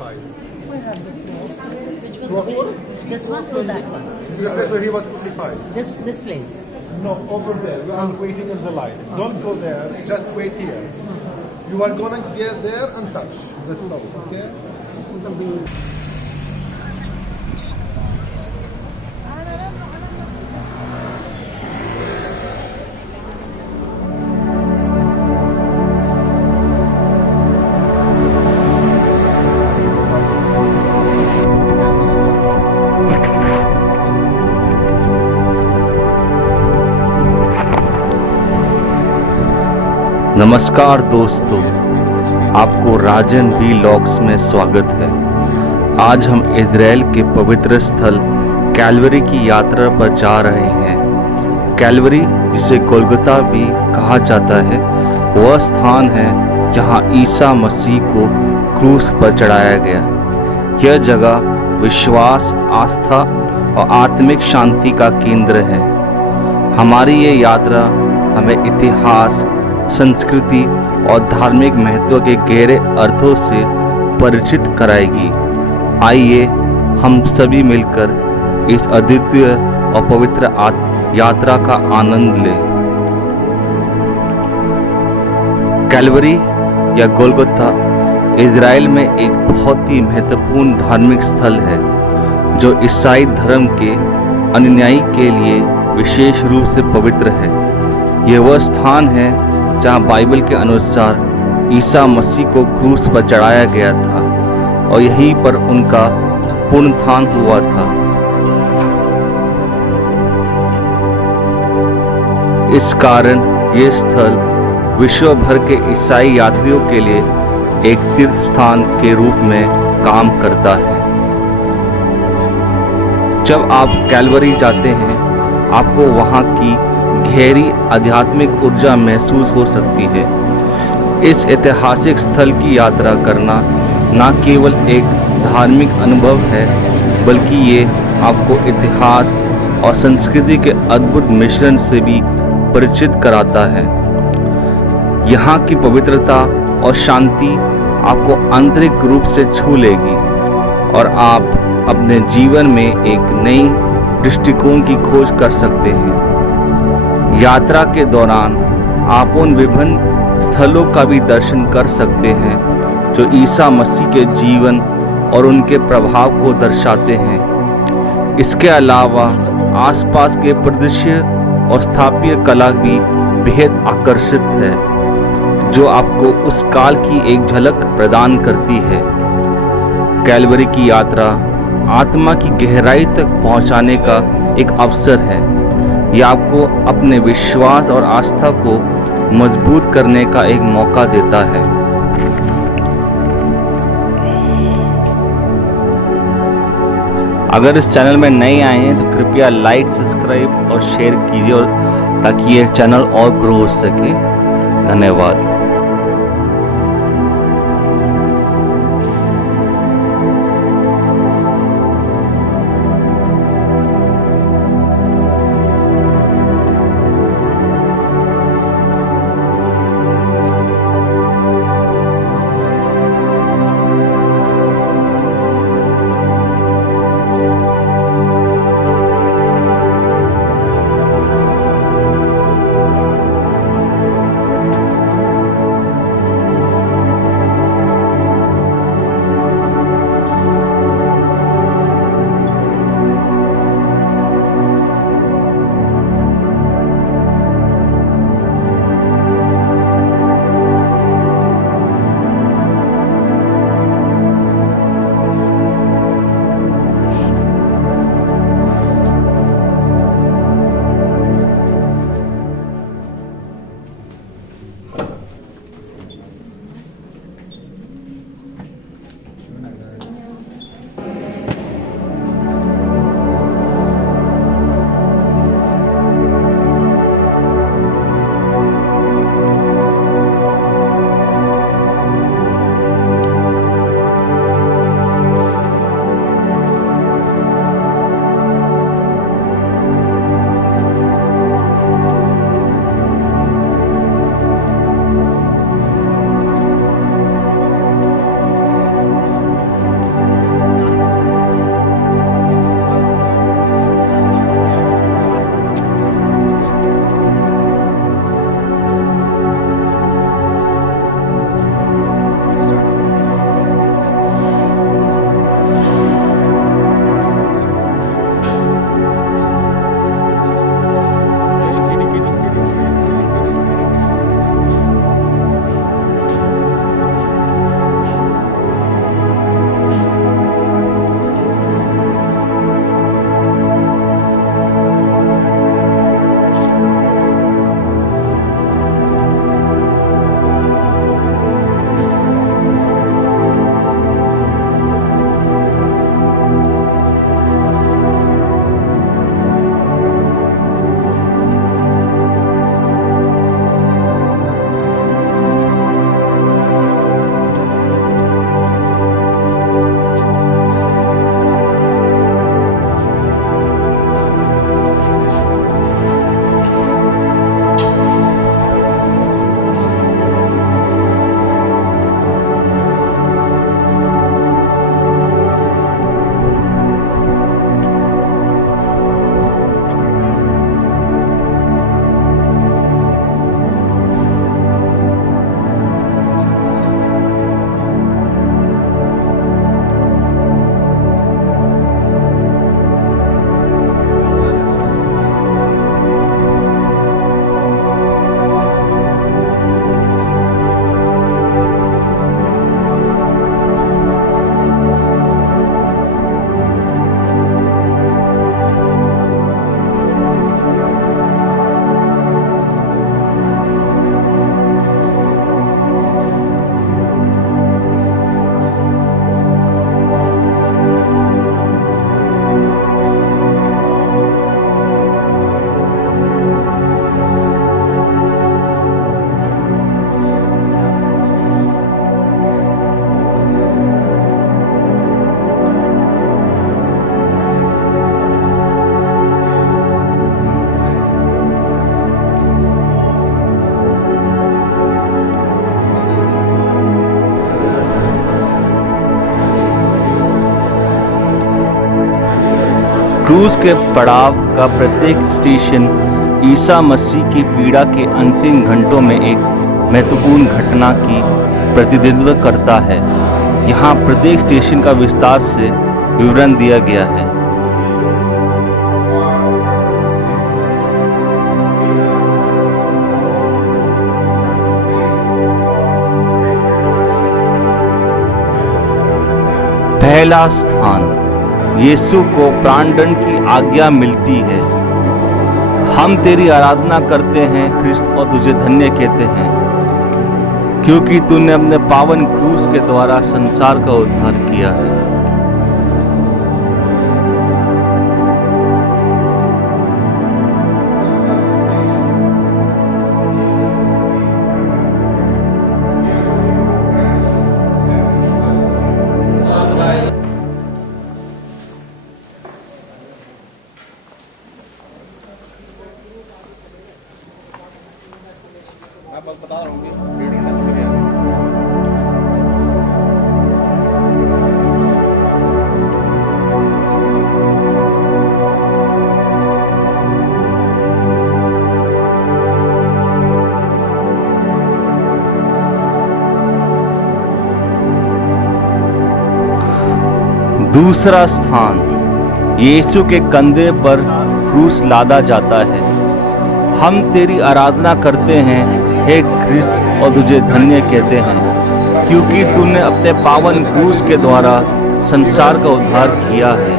crucified. Where are the cross? Which was the place? This one or that one? This is the place where he was crucified. This place. No, over there. We are waiting in the line. Don't go there. Just wait here. You are gonna get there and touch the stone. Okay? नमस्कार दोस्तों, आपको राजन vlogs में स्वागत है। आज हम Israel के पवित्र स्थल कैलवरी की यात्रा पर जा रहे हैं। कैलवरी, जिसे गोलगोथा भी कहा जाता है, वह स्थान है जहां ईसा मसीह को क्रूस पर चढ़ाया गया। यह जगह विश्वास, आस्था और आत्मिक शांति का केंद्र है। हमारी ये यात्रा हमें इतिहास, संस्कृति और धार्मिक महत्व के गहरे अर्थों से परिचित कराएगी। आइए हम सभी मिलकर इस अद्वितीय और पवित्र यात्रा का आनंद लें। कैलवरी या गोलगोथा इज़राइल में एक बहुत ही महत्वपूर्ण धार्मिक स्थल है, जो ईसाई धर्म के अनुयायी के लिए विशेष रूप से पवित्र है। यह वह स्थान है जहां बाइबल के अनुसार ईसा मसीह को क्रूस पर चढ़ाया गया था और यहीं पर उनका पुनरुत्थान हुआ था। इस कारण ये स्थल विश्व भर के ईसाई यात्रियों के लिए एक तीर्थ स्थान के रूप में काम करता है। जब आप कैलवरी जाते हैं, आपको वहां की गहरी आध्यात्मिक ऊर्जा महसूस हो सकती है। इस ऐतिहासिक स्थल की यात्रा करना न केवल एक धार्मिक अनुभव है, बल्कि ये आपको इतिहास और संस्कृति के अद्भुत मिश्रण से भी परिचित कराता है। यहाँ की पवित्रता और शांति आपको आंतरिक रूप से छू लेगी और आप अपने जीवन में एक नई दृष्टिकोण की खोज कर सकते हैं। यात्रा के दौरान आप उन विभिन्न स्थलों का भी दर्शन कर सकते हैं जो ईसा मसीह के जीवन और उनके प्रभाव को दर्शाते हैं। इसके अलावा आसपास के परिदृश्य और स्थापत्य कला भी बेहद आकर्षित है, जो आपको उस काल की एक झलक प्रदान करती है। कैलवरी की यात्रा आत्मा की गहराई तक पहुंचाने का एक अवसर है। यह आपको अपने विश्वास और आस्था को मजबूत करने का एक मौका देता है। अगर इस चैनल में नए आए हैं तो कृपया लाइक, सब्सक्राइब और शेयर कीजिए, और ताकि ये चैनल और ग्रो हो सके। धन्यवाद। क्रूस के पड़ाव का प्रत्येक स्टेशन ईसा मसीह की पीड़ा के अंतिम घंटों में एक महत्वपूर्ण घटना की प्रतिनिधित्व करता है। यहाँ प्रत्येक स्टेशन का विस्तार से विवरण दिया गया है। पहला स्थान, यीशु को प्राणदंड की आज्ञा मिलती है। हम तेरी आराधना करते हैं क्रिस्त और तुझे धन्य कहते हैं, क्योंकि तूने अपने पावन क्रूस के द्वारा संसार का उद्धार किया है। मैं बस बता रहा हूँ कि 1.5 घंटा तो लगे। दूसरा स्थान, यीशु के कंधे पर क्रूस लादा जाता है। हम तेरी आराधना करते हैं हे ख्रिस्त और तुझे धन्य कहते हैं, क्योंकि तूने अपने पावन क्रूस के द्वारा संसार का उद्धार किया है।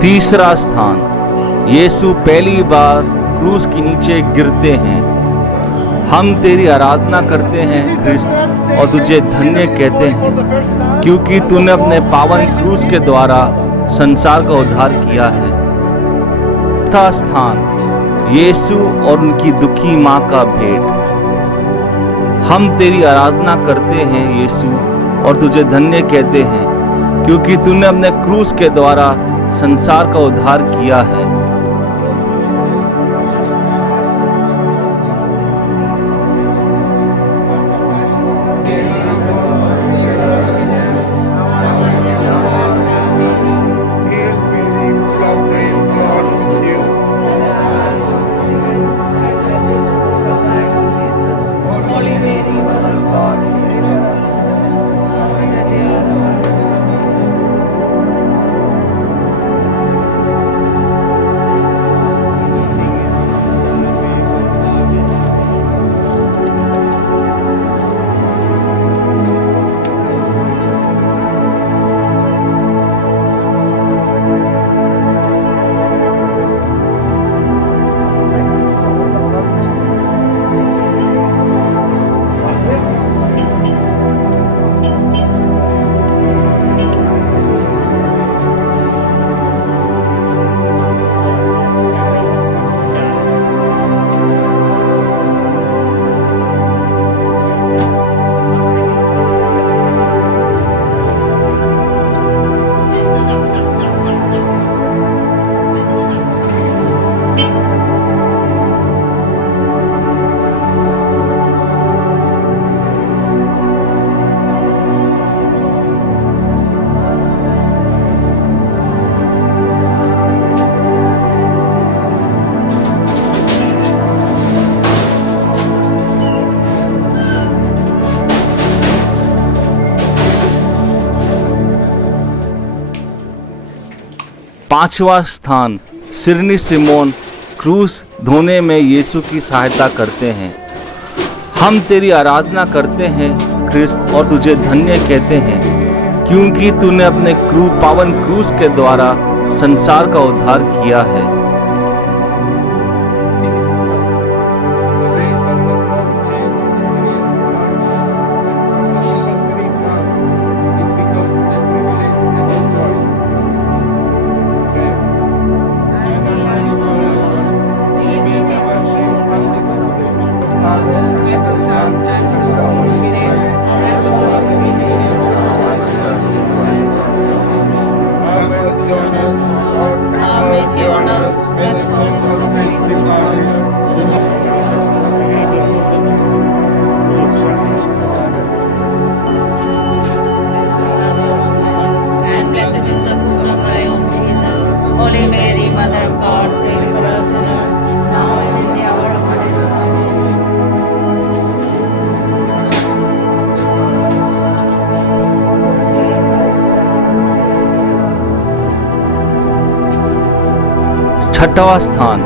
तीसरा स्थान, यीशु पहली बार क्रूस के नीचे गिरते हैं। हम तेरी आराधना करते हैं क्रिस्त और तुझे धन्य कहते हैं, क्योंकि तूने अपने पावन क्रूस के द्वारा संसार का उद्धार किया है। चौथा स्थान, यीशु और उनकी दुखी माँ का भेंट। हम तेरी आराधना करते हैं यीशु और तुझे धन्य कहते हैं, क्योंकि तूने अपने क्रूस के द्वारा संसार का उद्धार किया है। पांचवा स्थान, सिरनी सिमोन क्रूस धोने में यीशु की सहायता करते हैं। हम तेरी आराधना करते हैं ख्रिस्त और तुझे धन्य कहते हैं, क्योंकि तूने अपने पावन क्रूस के द्वारा संसार का उद्धार किया है। And blessed is the fruit of thy womb, Jesus. Holy Mary, Mother of God, pray for us sinners, now and in the hour of our death. Amen. छठवां स्थान,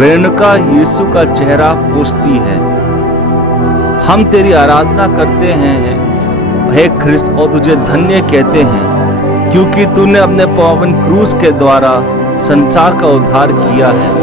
रेणुका यीशु का चेहरा पोंछती है। हम तेरी आराधना करते हैं हे ख्रिस्त और तुझे धन्य कहते हैं, क्योंकि तूने अपने पावन क्रूस के द्वारा संसार का उद्धार किया है।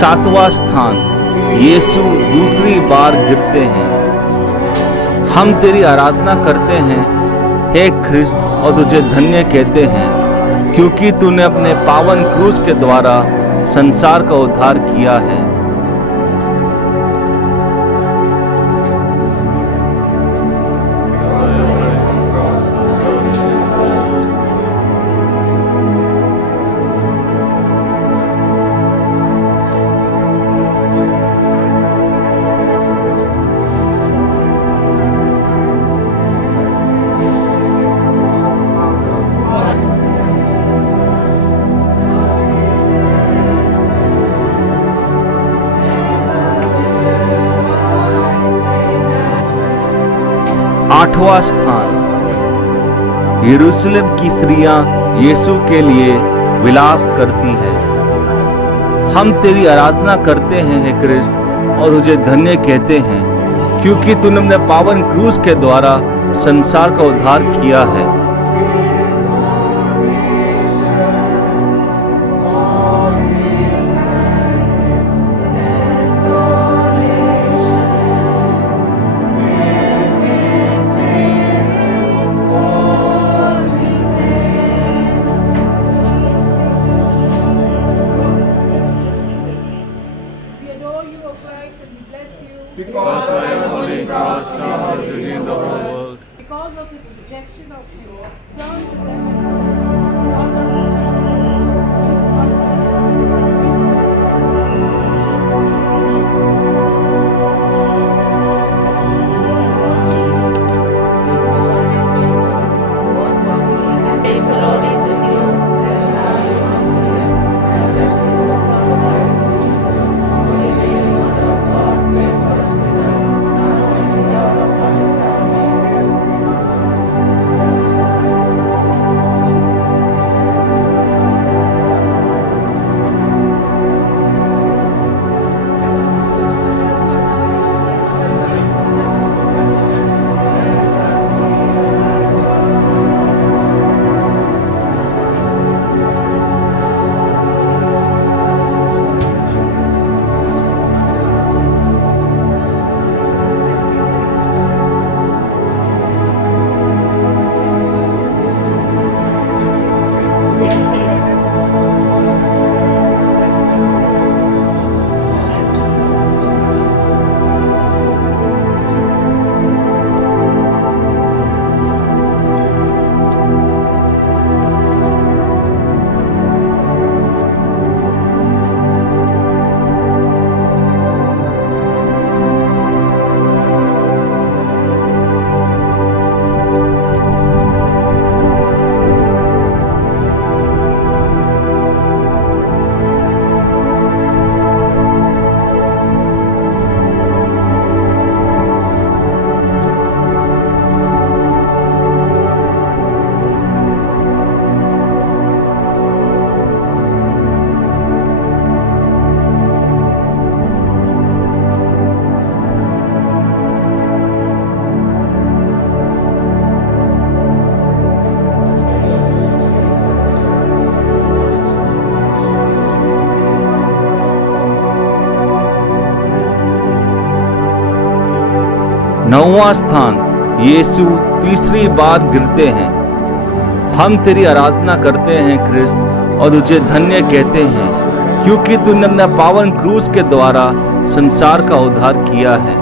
सातवां स्थान, यीशु दूसरी बार गिरते हैं। हम तेरी आराधना करते हैं हे ख्रिस्त और तुझे धन्य कहते हैं, क्योंकि तूने अपने पावन क्रूस के द्वारा संसार का उद्धार किया है। आठवां स्थान, यरूशलेम की स्त्रियां यीशु के लिए विलाप करती है। हम तेरी आराधना करते हैं हे क्रिस्त और तुझे धन्य कहते हैं, क्योंकि तूने अपने पावन क्रूस के द्वारा संसार का उद्धार किया है। Because Because of his rejection of you, turn to them and say, Lord of 9वां स्थान, यीशु तीसरी बार गिरते हैं। हम तेरी आराधना करते हैं क्रिस्त और तुझे धन्य कहते हैं, क्योंकि तूने अपने पावन क्रूस के द्वारा संसार का उद्धार किया है।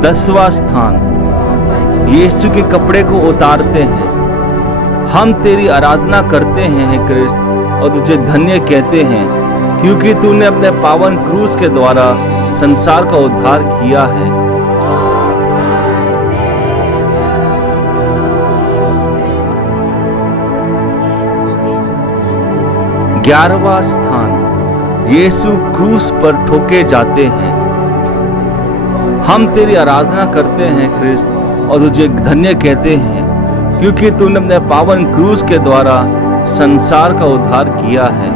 दसवां स्थान, यीशु के कपड़े को उतारते हैं। हम तेरी आराधना करते हैं क्रिस्त और तुझे धन्य कहते हैं, क्योंकि तूने अपने पावन क्रूस के द्वारा संसार का उद्धार किया है। 11वां स्थान, यीशु क्रूस पर ठोके जाते हैं। हम तेरी आराधना करते हैं क्रिस्त और तुझे धन्य कहते हैं, क्योंकि तूने अपने पावन क्रूस के द्वारा संसार का उद्धार किया है।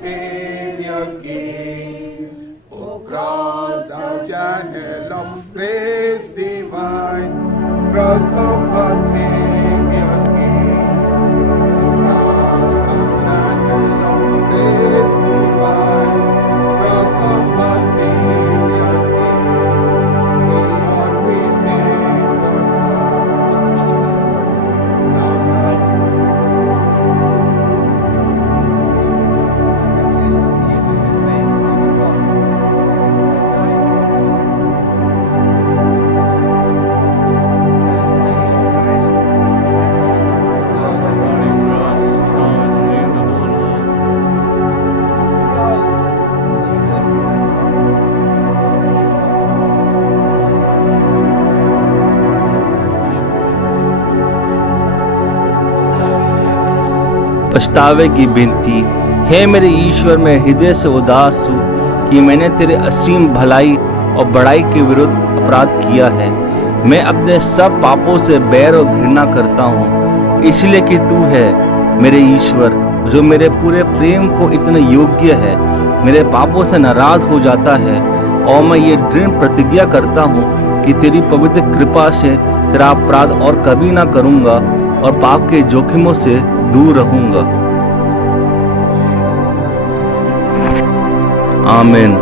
Savior King, O cross, thou channel of praise divine, cross of our Savior King, O cross, thou channel of praise divine, cross of our Savior King, the on which death was won, now life. पछतावे की विनती। हे मेरे ईश्वर, मैं हृदय से उदास हूँ कि मैंने तेरे असीम भलाई और बड़ाई के विरुद्ध अपराध किया है। मैं अपने सब पापों से बैर और घृणा करता हूँ, इसलिए कि तू है मेरे ईश्वर, जो मेरे पूरे प्रेम को इतने योग्य है, मेरे पापों से नाराज हो जाता है। और मैं ये दृढ़ प्रतिज्ञा करता हूँ कि तेरी पवित्र कृपा से तेरा अपराध और कभी ना करूँगा और पाप के जोखिमों से दूर रहूंगा। आमीन।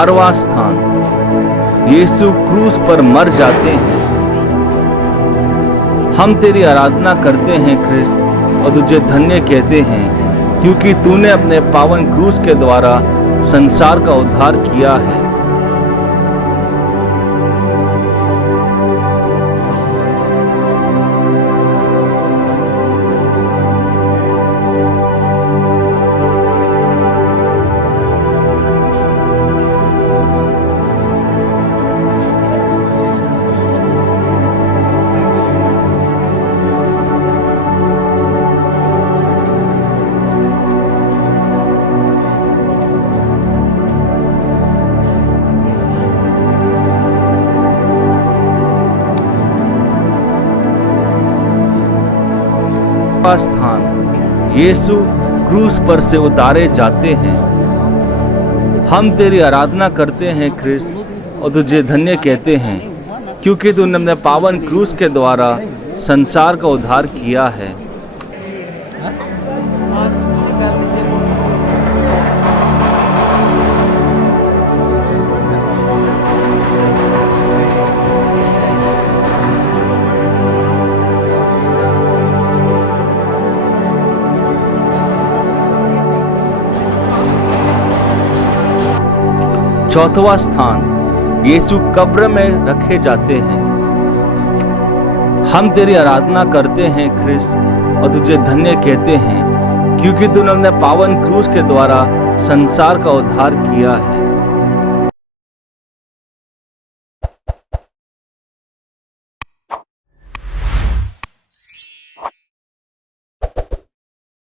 12वां स्थान, यीशु क्रूस पर मर जाते हैं। हम तेरी आराधना करते हैं ख्रिस्त और तुझे धन्य कहते हैं, क्योंकि तूने अपने पावन क्रूस के द्वारा संसार का उद्धार किया है। स्थान, यीशु क्रूस पर से उतारे जाते हैं। हम तेरी आराधना करते हैं ख्रिस्त और तुझे धन्य कहते हैं, क्योंकि तूने अपने पावन क्रूस के द्वारा संसार का उद्धार किया है। चौथवा स्थान, यीशु कब्र में रखे जाते हैं। हम तेरी आराधना करते हैं ख्रिस्त और तुझे धन्य कहते हैं, क्योंकि तूने अपने पावन क्रूस के द्वारा संसार का उद्धार किया है।